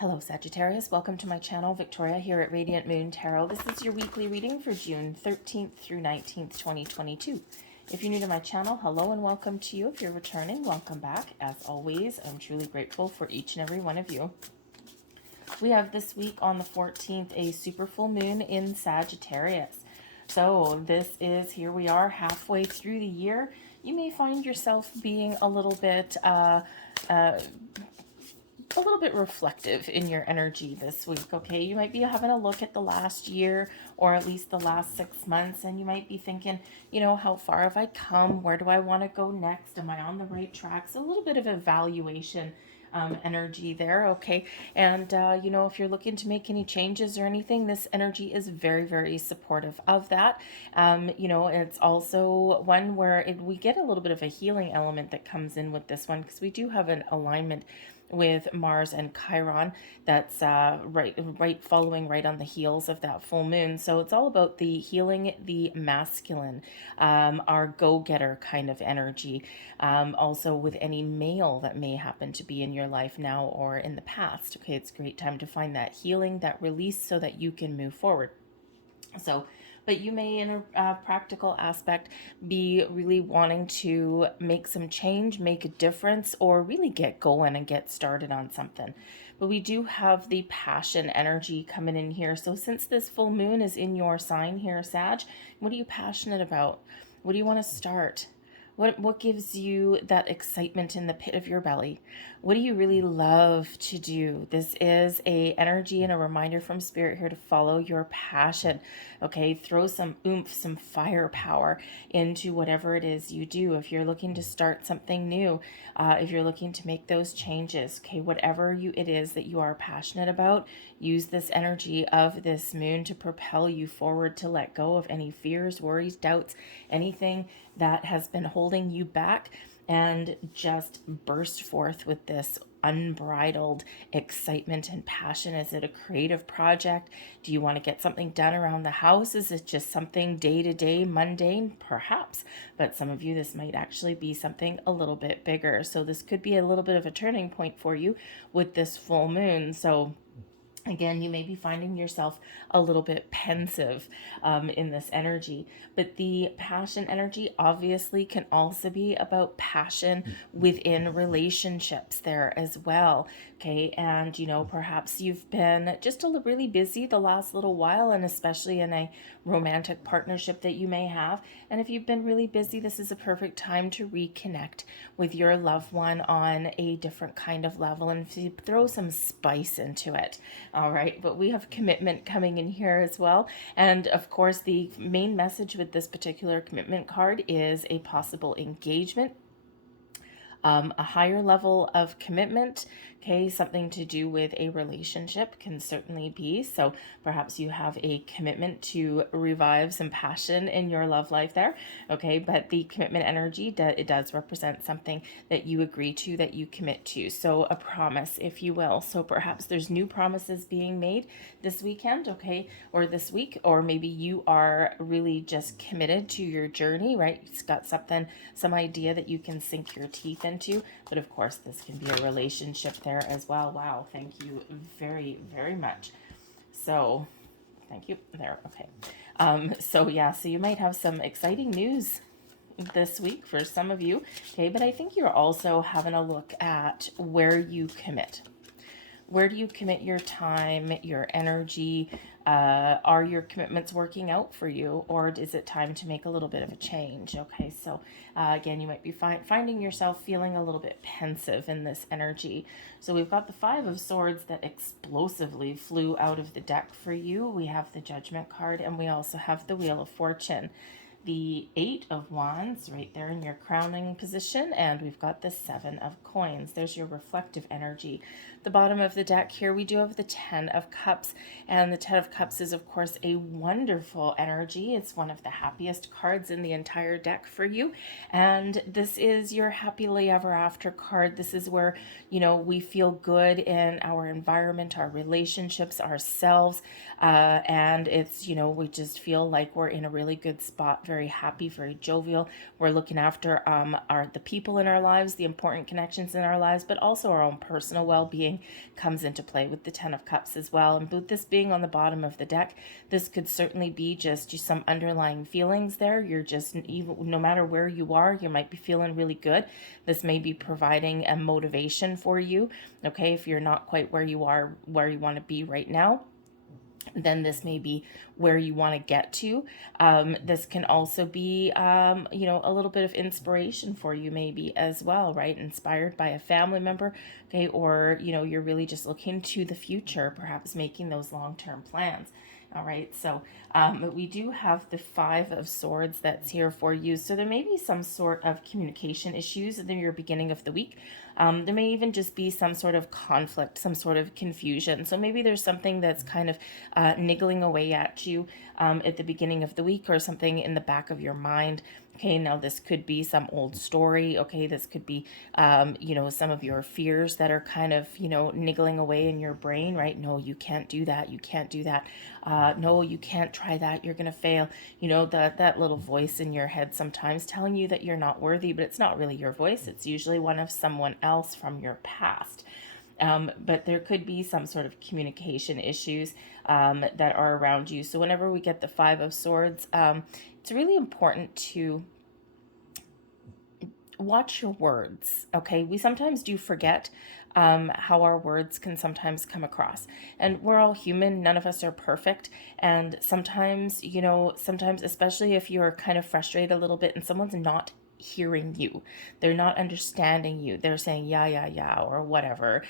Hello Sagittarius, welcome to my channel. Victoria here at Radiant Moon Tarot. This is your weekly reading for June 13th through 19th, 2022. If you're new to my channel, hello and welcome to you. If you're returning, welcome back. As always, I'm truly grateful for each and every one of you. We have this week on the 14th a super full moon in Sagittarius. So this is, here we are halfway through the year. You may find yourself being a little bit reflective in your energy this week, okay? You might be having a look at the last year or at least the last 6 months, and you might be thinking, you know, how far have I come? Where do I want to go next? Am I on the right track? So a little bit of evaluation energy there, okay? And, you know, if you're looking to make any changes or anything, this energy is very, very supportive of that. You know, it's also one where we get a little bit of a healing element that comes in with this one, because we do have an alignment with Mars and Chiron that's right following right on the heels of that full moon. So it's all about the healing the masculine, our go-getter kind of energy. Also with any male that may happen to be in your life now or in the past. Okay, it's a great time to find that healing, that release, so that you can move forward. So, but you may, in a practical aspect, be really wanting to make some change, make a difference, or really get going and get started on something. But we do have the passion energy coming in here. So since this full moon is in your sign here, Sag, what are you passionate about? What do you want to start? What gives you that excitement in the pit of your belly? What do you really love to do? This is a energy and a reminder from Spirit here to follow your passion. Okay, throw some oomph, some firepower into whatever it is you do. If you're looking to start something new, if you're looking to make those changes, okay, whatever it is that you are passionate about, use this energy of this moon to propel you forward, to let go of any fears, worries, doubts, anything that has been holding you back, and just burst forth with this unbridled excitement and passion. Is it a creative project? Do you want to get something done around the house? Is it just something day-to-day, mundane? Perhaps. But some of you, this might actually be something a little bit bigger. So this could be a little bit of a turning point for you with this full moon. So again, you may be finding yourself a little bit pensive in this energy, but the passion energy obviously can also be about passion within relationships there as well. Okay, and you know, perhaps you've been just really busy the last little while, and especially in a romantic partnership that you may have. And if you've been really busy, this is a perfect time to reconnect with your loved one on a different kind of level and throw some spice into it. All right, but we have commitment coming in here as well. And of course, the main message with this particular commitment card is a possible engagement, a higher level of commitment. Okay, something to do with a relationship can certainly be. So perhaps you have a commitment to revive some passion in your love life there. Okay, but the commitment energy, it does represent something that you agree to, that you commit to. So a promise, if you will. So perhaps there's new promises being made this weekend, okay, or this week, or maybe you are really just committed to your journey, right? It's got something, some idea that you can sink your teeth into. But of course, this can be a relationship there as well. Wow, thank you very, very much. So, thank you. There, okay. So yeah, so you might have some exciting news this week for some of you, okay? But I think you're also having a look at where you commit. Where do you commit your time, your energy? Are your commitments working out for you, or is it time to make a little bit of a change? Okay, so again, you might be finding yourself feeling a little bit pensive in this energy. So we've got the Five of Swords that explosively flew out of the deck for you. We have the Judgment card, and we also have the Wheel of Fortune. The Eight of Wands right there in your crowning position, and we've got the Seven of Coins. There's your reflective energy. The bottom of the deck here, we do have the Ten of Cups, and the Ten of Cups is, of course, a wonderful energy. It's one of the happiest cards in the entire deck for you, and this is your happily ever after card. This is where, you know, we feel good in our environment, our relationships, ourselves, and it's, you know, we just feel like we're in a really good spot very happy, very jovial. We're looking after the people in our lives, the important connections in our lives, but also our own personal well-being comes into play with the Ten of Cups as well. And with this being on the bottom of the deck, this could certainly be just some underlying feelings there. You're just, even no matter where you are, you might be feeling really good. This may be providing a motivation for you, okay, if you're not quite where you are, where you want to be right now, then this may be where you want to get to. This can also be, a little bit of inspiration for you maybe as well, right? Inspired by a family member, okay? Or, you're really just looking to the future, perhaps making those long-term plans. All right, so we do have the Five of Swords that's here for you. So there may be some sort of communication issues at the very beginning of the week. There may even just be some sort of conflict, some sort of confusion. So maybe there's something that's kind of niggling away at you at the beginning of the week, or something in the back of your mind. Okay, now this could be some old story. Okay, this could be, some of your fears that are kind of, niggling away in your brain, right? No, you can't do that. You can't do that. No, you can't try that. You're going to fail. That little voice in your head sometimes telling you that you're not worthy, but it's not really your voice. It's usually one of someone else from your past. But there could be some sort of communication issues that are around you. So whenever we get the Five of Swords, it's really important to watch your words, okay? We sometimes do forget how our words can sometimes come across. And we're all human. None of us are perfect. And sometimes, especially if you're kind of frustrated a little bit and someone's not hearing you, they're not understanding you, they're saying yeah or whatever,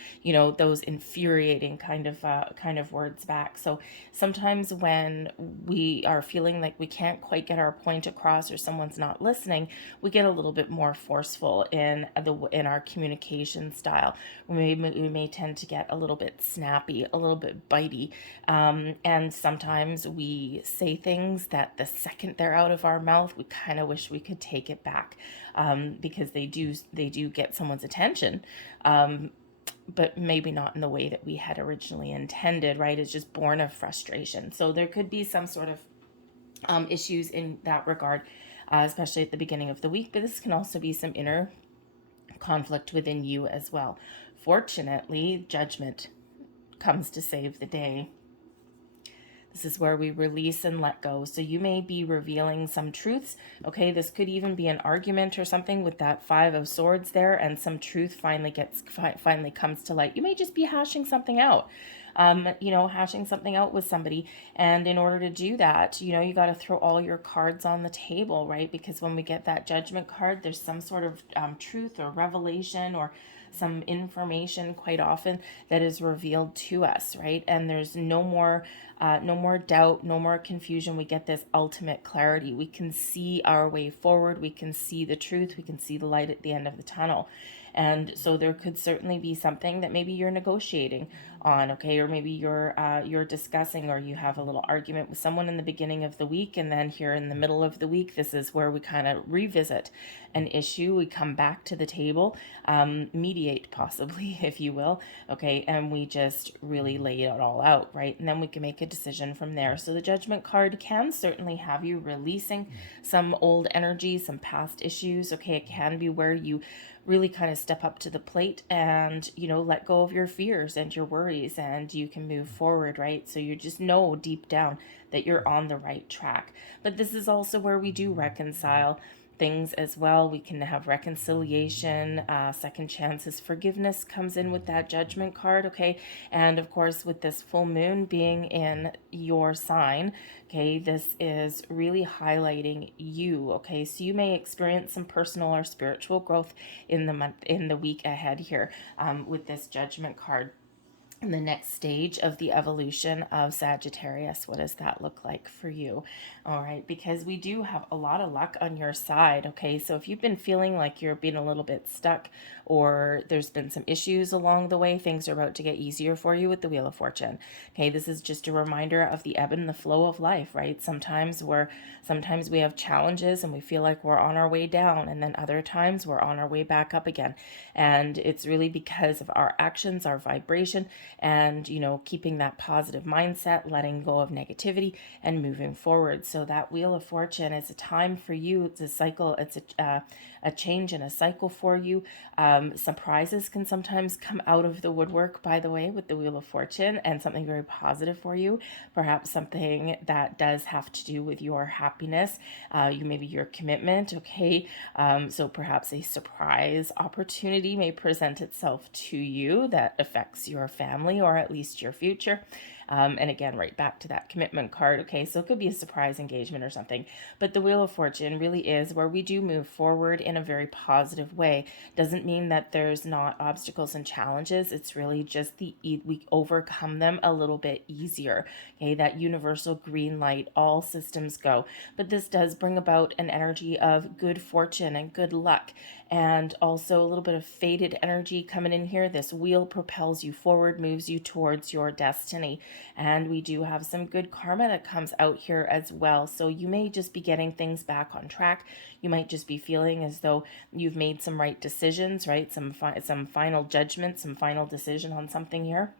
those infuriating kind of words back. So sometimes when we are feeling like we can't quite get our point across, or someone's not listening, we get a little bit more forceful in our communication style. We may tend to get a little bit snappy, a little bit bitey, and sometimes we say things that the second they're out of our mouth, we kind of wish we could take it back. Because they do get someone's attention, but maybe not in the way that we had originally intended, right? It's just born of frustration. So there could be some sort of issues in that regard, especially at the beginning of the week, but this can also be some inner conflict within you as well. Fortunately, Judgment comes to save the day. This is where we release and let go. So you may be revealing some truths. Okay, this could even be an argument or something with that Five of Swords there, and some truth finally comes to light. You may just be hashing something out. Hashing something out with somebody. And in order to do that, you got to throw all your cards on the table, right? Because when we get that Judgment card, there's some sort of truth or revelation or some information quite often that is revealed to us, right? And there's no more doubt, no more confusion. We get this ultimate clarity. We can see our way forward. We can see the truth. We can see the light at the end of the tunnel. And so there could certainly be something that maybe you're negotiating on, okay, or maybe you're discussing, or you have a little argument with someone in the beginning of the week, and then here in the middle of the week, this is where we kind of revisit an issue. We come back to the table, mediate possibly, if you will, okay, and we just really lay it all out, right? And then we can make a decision from there. So the Judgment card can certainly have you releasing some old energy, some past issues, okay? It can be where you really kind of step up to the plate and, let go of your fears and your worries, and you can move forward, right? So you just know deep down that you're on the right track. But this is also where we do reconcile things as well. We can have reconciliation, second chances, forgiveness comes in with that Judgment card, okay? And of course, with this full moon being in your sign, okay, this is really highlighting you, okay? So you may experience some personal or spiritual growth in the week ahead here with this Judgment card. And the next stage of the evolution of Sagittarius, what does that look like for you? All right, because we do have a lot of luck on your side, okay? So if you've been feeling like you're being a little bit stuck, or there's been some issues along the way, things are about to get easier for you with the Wheel of Fortune. Okay, this is just a reminder of the ebb and the flow of life, right? Sometimes we have challenges and we feel like we're on our way down, and then other times we're on our way back up again. And it's really because of our actions, our vibration, and, keeping that positive mindset, letting go of negativity and moving forward. So that Wheel of Fortune is a time for you. It's a cycle. It's a change in a cycle for you. Surprises can sometimes come out of the woodwork, by the way, with the Wheel of Fortune, and something very positive for you. Perhaps something that does have to do with your happiness, maybe your commitment. Okay, so perhaps a surprise opportunity may present itself to you that affects your family or at least your future. And again, right back to that commitment card. Okay, so it could be a surprise engagement or something. But the Wheel of Fortune really is where we do move forward in a very positive way. Doesn't mean that there's not obstacles and challenges. It's really just we overcome them a little bit easier. Okay, that universal green light, all systems go. But this does bring about an energy of good fortune and good luck, and also a little bit of faded energy coming in here. This wheel propels you forward, moves you towards your destiny. And we do have some good karma that comes out here as well. So you may just be getting things back on track. You might just be feeling as though you've made some right decisions, right? Some final judgment, some final decision on something here.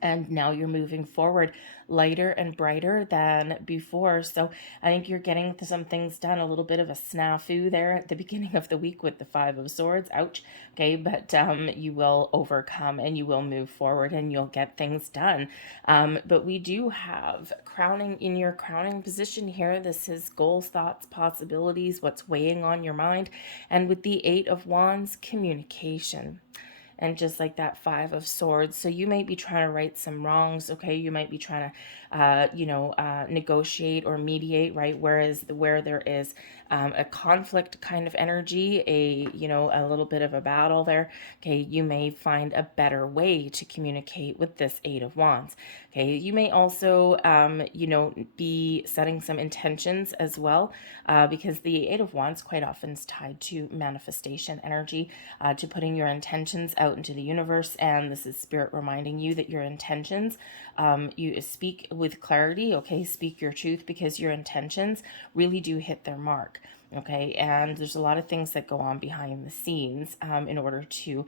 And now you're moving forward lighter and brighter than before. So I think you're getting some things done. A little bit of a snafu there at the beginning of the week with the Five of Swords. Ouch. Okay, but you will overcome and you will move forward and you'll get things done. But we do have crowning in your crowning position here. This is goals, thoughts, possibilities, what's weighing on your mind. And with the Eight of Wands, communication. And just like that Five of Swords, so you might be trying to right some wrongs. Okay, you might be trying to negotiate or mediate, right? Where there is a conflict kind of energy, a little bit of a battle there. Okay, you may find a better way to communicate with this Eight of Wands. Okay, you may also be setting some intentions as well, because the Eight of Wands quite often is tied to manifestation energy, to putting your intentions out into the universe. And this is spirit reminding you that your intentions, you speak with clarity. Okay, speak your truth, because your intentions really do hit their mark. Okay, and there's a lot of things that go on behind the scenes in order to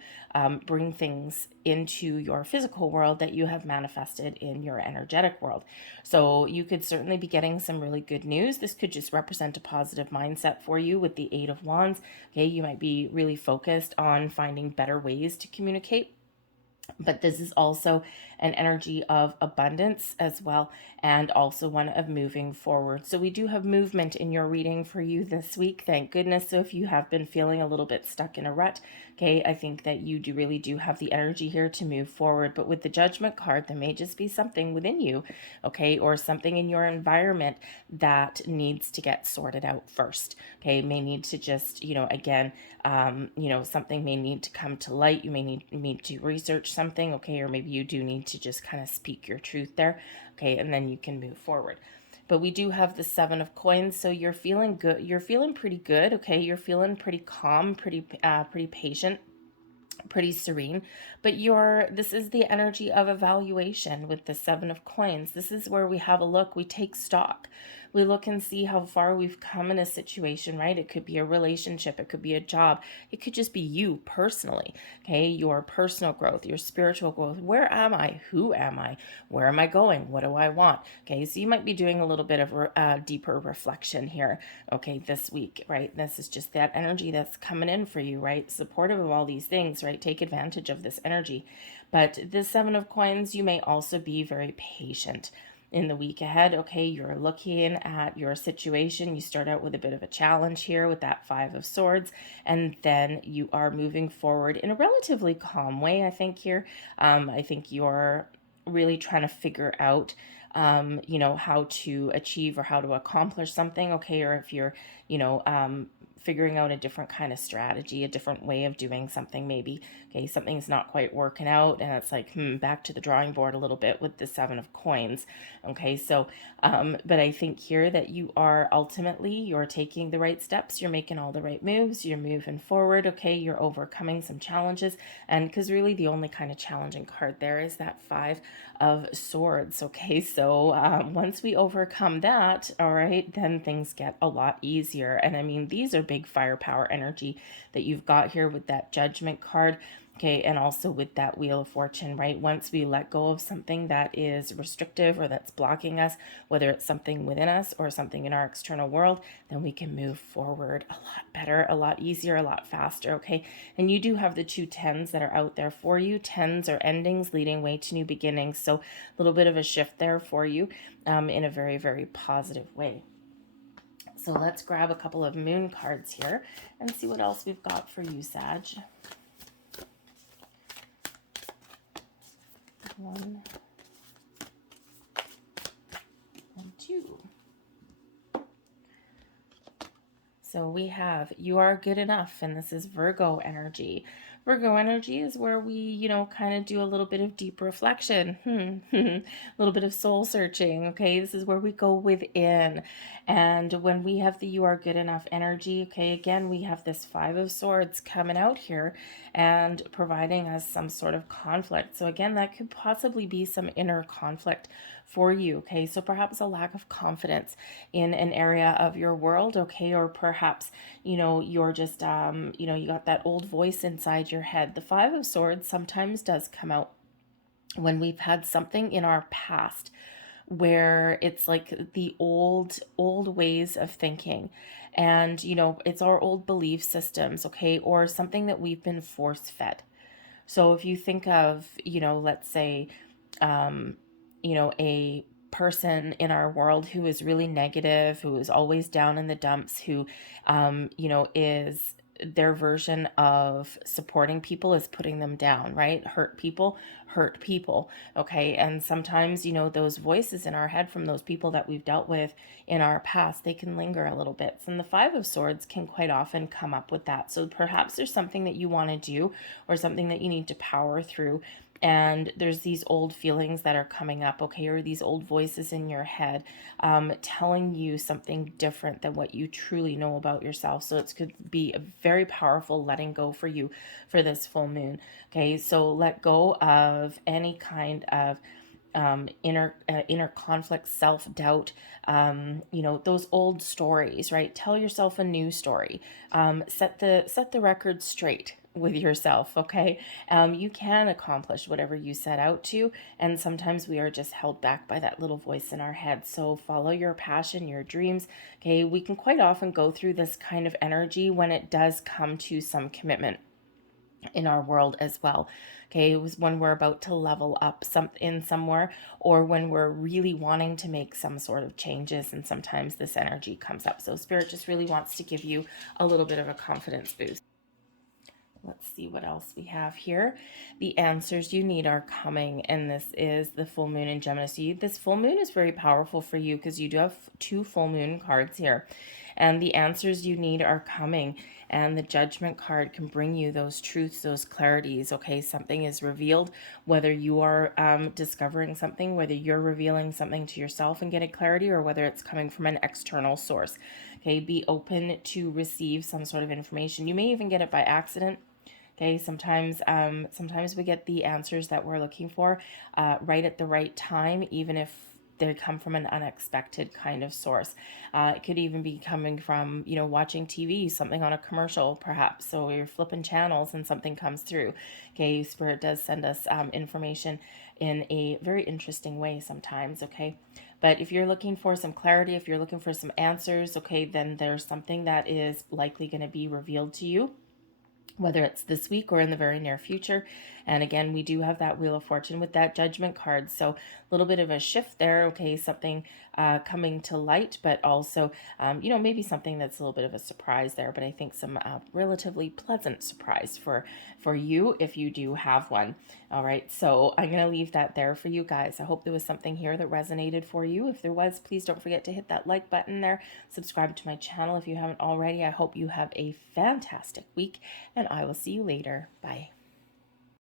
bring things into your physical world that you have manifested in your energetic world. So you could certainly be getting some really good news. This could just represent a positive mindset for you with the Eight of Wands. Okay, you might be really focused on finding better ways to communicate. But this is also an energy of abundance as well, and also one of moving forward. So we do have movement in your reading for you this week, thank goodness. So if you have been feeling a little bit stuck in a rut, okay, I think that you really do have the energy here to move forward. But with the Judgment card, there may just be something within you, okay, or something in your environment that needs to get sorted out first. Okay, may need to just, again, something may need to come to light. You may need to research something, okay, or maybe you do need to just kind of speak your truth there, okay, and then you can move forward. But we do have the Seven of Coins, so you're feeling good. You're feeling pretty good, okay. You're feeling pretty calm, pretty patient, pretty serene. But this is the energy of evaluation with the Seven of Coins. This is where we have a look. We take stock. We look and see how far we've come in a situation, right? It could be a relationship, it could be a job, it could just be you personally, okay? Your personal growth, your spiritual growth. Where am I? Who am I? Where am I going? What do I want? Okay, so you might be doing a little bit of deeper reflection here, okay, this week, right? This is just that energy that's coming in for you, right? Supportive of all these things, right? Take advantage of this energy. But the Seven of Coins, you may also be very patient in the week ahead. Okay, you're looking at your situation. You start out with a bit of a challenge here with that Five of Swords, and then you are moving forward in a relatively calm way, I think here. I think you're really trying to figure out how to achieve or how to accomplish something, okay, or if you're figuring out a different kind of strategy, a different way of doing something maybe. Okay, something's not quite working out and it's like, back to the drawing board a little bit with the Seven of Coins. Okay, so, but I think here that you're taking the right steps, you're making all the right moves, you're moving forward, okay, you're overcoming some challenges. And because really the only kind of challenging card there is that Five of Swords, okay, so once we overcome that, all right, then things get a lot easier. easier. And I mean, these are big firepower energy that you've got here with that Judgment card. Okay, and also with that Wheel of Fortune, right? Once we let go of something that is restrictive or that's blocking us, whether it's something within us or something in our external world, then we can move forward a lot better, a lot easier, a lot faster, okay? And you do have the two tens that are out there for you. Tens are endings leading way to new beginnings. So a little bit of a shift there for you in a very, very positive way. So let's grab a couple of moon cards here and see what else we've got for you, Sag. One and two. So we have you are good enough, and this is Virgo energy. Virgo energy is where we, kind of do a little bit of deep reflection, a little bit of soul searching. Okay, this is where we go within. And when we have the you are good enough energy, okay, again, we have this Five of Swords coming out here and providing us some sort of conflict. So again, that could possibly be some inner conflict for you, okay? So perhaps a lack of confidence in an area of your world, okay? Or perhaps, you're just, you got that old voice inside your head. The Five of Swords sometimes does come out when we've had something in our past where it's like the old ways of thinking, and it's our old belief systems, okay, or something that we've been force fed. So if you think of, let's say, a person in our world who is really negative, who is always down in the dumps, who, is their version of supporting people is putting them down, right? Hurt people, okay? And sometimes, those voices in our head from those people that we've dealt with in our past, they can linger a little bit. And the Five of Swords can quite often come up with that. So perhaps there's something that you want to do or something that you need to power through, and there's these old feelings that are coming up, okay, or these old voices in your head telling you something different than what you truly know about yourself. So it could be a very powerful letting go for you for this full moon, okay? So let go of any kind of inner conflict, self-doubt, those old stories, right? Tell yourself a new story. Set the record straight with yourself, okay? You can accomplish whatever you set out to, and sometimes we are just held back by that little voice in our head. So follow your passion, your dreams, okay? We can quite often go through this kind of energy when it does come to some commitment in our world as well. Okay, it was when we're about to level up somewhere, or when we're really wanting to make some sort of changes, and sometimes this energy comes up. So Spirit just really wants to give you a little bit of a confidence boost. Let's see what else we have here. The answers you need are coming, and this is the full moon in Gemini. So this full moon is very powerful for you because you do have two full moon cards here, and the answers you need are coming. And the Judgment card can bring you those truths, those clarities. Okay, something is revealed, whether you are discovering something, whether you're revealing something to yourself and getting clarity, or whether it's coming from an external source. Okay, be open to receive some sort of information. You may even get it by accident. Okay, sometimes we get the answers that we're looking for right at the right time, even if they come from an unexpected kind of source. It could even be coming from, watching TV, something on a commercial perhaps. So you're flipping channels and something comes through. Okay, Spirit does send us information in a very interesting way sometimes, okay? But if you're looking for some clarity, if you're looking for some answers, okay, then there's something that is likely going to be revealed to you, whether it's this week or in the very near future. And again, we do have that Wheel of Fortune with that Judgment card. So a little bit of a shift there, okay, something coming to light, but also, maybe something that's a little bit of a surprise there, but I think some relatively pleasant surprise for you if you do have one. All right, so I'm going to leave that there for you guys. I hope there was something here that resonated for you. If there was, please don't forget to hit that like button there. Subscribe to my channel if you haven't already. I hope you have a fantastic week, and I will see you later. Bye.